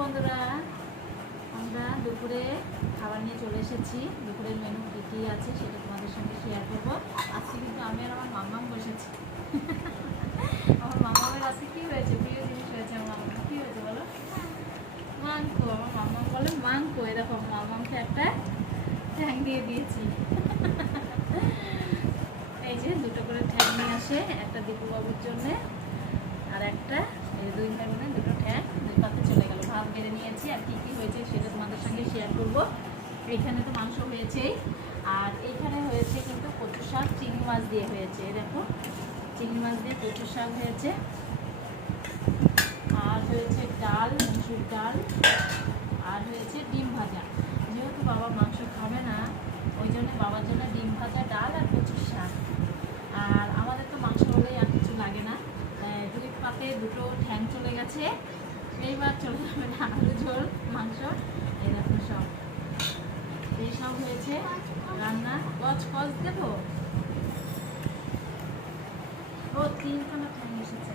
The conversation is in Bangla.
বন্ধুরা, আমরা দুপুরে খাবার নিয়ে চলে এসেছি। দুপুরের মেনু কী কী আছে সেটা তোমাদের সঙ্গে শেয়ার করবো। আজকে কিন্তু আমি আর আমার মামাম বসেছি। আমার মামামের আজকে কী হয়েছে, প্রিয় জিনিস হয়েছে। আমার মামাম কী হয়েছে বলো? মাংস। আমার মামাম বলে মাংস। এরকম মামামকে একটা ঠ্যাং দিয়ে দিয়েছি। এই যে দুটো করে ঠ্যাং নিয়ে আসে, একটা দীপুবাবুর জন্যে আর একটা, এই দুই ভাই বোনের দুটো ঠ্যাং দুই পাতে চলে গেল। ভাত বেড়ে নিয়েছি, আর কী কী হয়েছে সেটা তোমাদের সঙ্গে শেয়ার করবো। এইখানে তো মাংস হয়েছেই, আর এইখানে হয়েছে কিন্তু কচু শাক চিংড়ি মাছ দিয়ে হয়েছে। দেখো, চিংড়ি মাছ দিয়ে কচু শাক হয়েছে, আর হয়েছে ডাল, মসুর ডাল, আর হয়েছে ডিম ভাজা। যেহেতু বাবা মাংস খাবে না, ওই জন্য বাবার জন্য ডিম ভাজা, ডাল আর কচুর শাক। আর আমাদের তো মাংস হলেই আর কিছু লাগে না। দুই পাতে দুটো ঠ্যাং চলে গেছে, এইবার চলে যাবে আলু ঝোল, মাংস, এরকম সব এইসব হয়েছে রান্না। কচ দেবো। ও তিনখানা ঠ্যাং এসেছে।